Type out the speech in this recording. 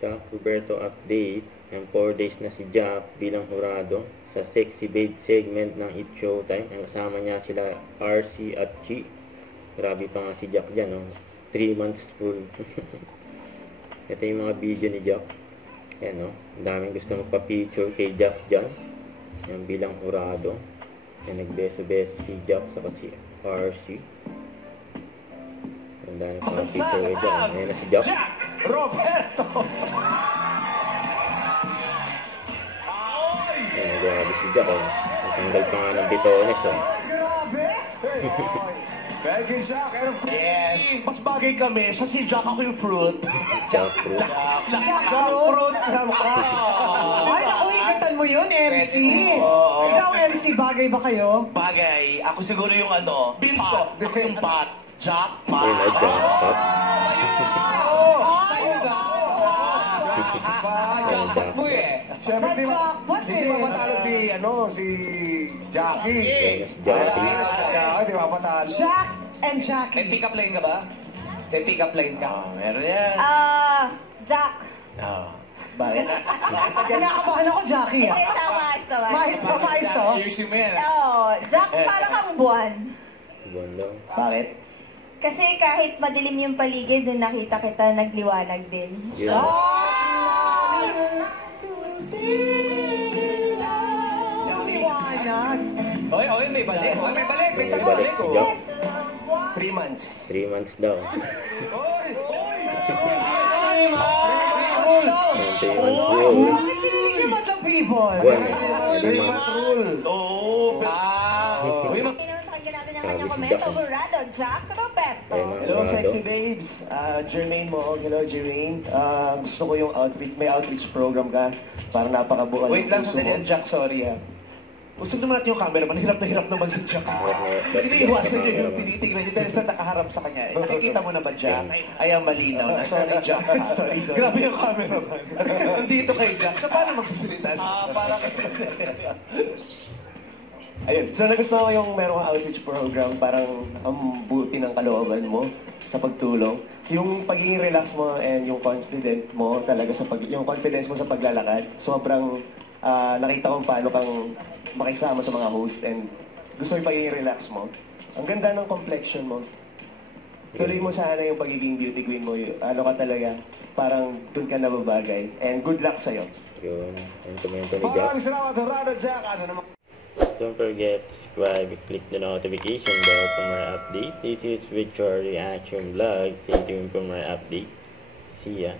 Jack Roberto update. Ang 4 days na si Jack bilang hurado sa Sexy Babe segment ng It's Showtime. Ang kasama niya sila RC at Chi. Grabe pa nga si Jack dyan, no? 3 months full. Ito yung mga video ni Jack. Ayan, no? Ang daming gusto magpa-picture kay Jack dyan. Yan bilang hurado. Yan, nagbeso-beso si Jack sa si RC. Ang daming pang-picture kay Jack. Ayan na si Jack. Jack Roberto! Ayan, grabe si Jack, oh. Natanggal pa nga ng bitones, oh. Dahil kay Jack, yes. Mas bagay kami sa si Jack, ako yung fruit. Jack fruit. Jack fruit. Ay, naku, ikatan mo yun, MC. Ikaw, MC, bagay ba kayo? Bagay. Ako siguro yung ano, Beanstalk. Ako yung pot. Jack pot. Ayun na, Jack pot. Jackpot mo eh. Siyempre, di ba matalo si Jackie? Yes, Jackie. Di ba matalo? Jack and Jackie. May pick-up line ka ba? May pick-up line ka? Meron yan. Jack. Bakit? Kinakabahan ako, Jackie. Hindi, tama. Mais to. Ayusin mo yan. Jack, parang kang buwan. Buwan daw. Bakit? Kasi kahit madilim yung paligid, nung nakita kita, nagliwanag din. Yun. Liwanag. Oy, may balik. May balik. May balik si Jack. 3 months. 3 months daw. Oy! 3 months yun. Bakit kinikilig naman ng people? Buwan eh. 3 months. Oo. Pakinggan natin ang Sabi kanyang si komento. Jack. Hurado, Jack Roberto. Ayun mga Hello, hurado. sexy babes. Jermaine mo. Hello, Jermaine. Gusto ko yung may outreach program ka para napakabuo. Wait lang, puso sandali mo. yan, Jack. Sorry ah. Gusto naman natin yung camera man. Hirap na hirap naman si Jack. Ba't Hindi Jack iwasan sa niyo yung camera? tinitignan niyo dahil sa nakaharap sa kanya. Nakikita mo na ba, Jack? Ay, ang malinaw na. Sorry, Jack. Sorry. Grabe yung camera man. Nandito kay Jack. So, paano magsasalita siya? Parang... Ayun. So, nagustuhan ko yung meron kang outreach program. Parang ang buti ng kalooban mo sa pagtulong. Yung pagiging relax mo and yung confident mo talaga yung confidence mo sa paglalakad. Sobrang nakita ko paano kang makisama sa mga host and gusto yung pagiging relax mo. Ang ganda ng complexion mo. Tuloy mo sana yung pagiging beauty queen mo. Ano ka talaga, parang dun ka nababagay. And good luck sa'yo. Yun. Yung komento ni Jack. Maraming salamat, Dorado Jack. Ano naman? Don't forget to subscribe and click the notification bell for more updates. This is Victor Reaction Vlog. Stay tuned for more updates. See ya.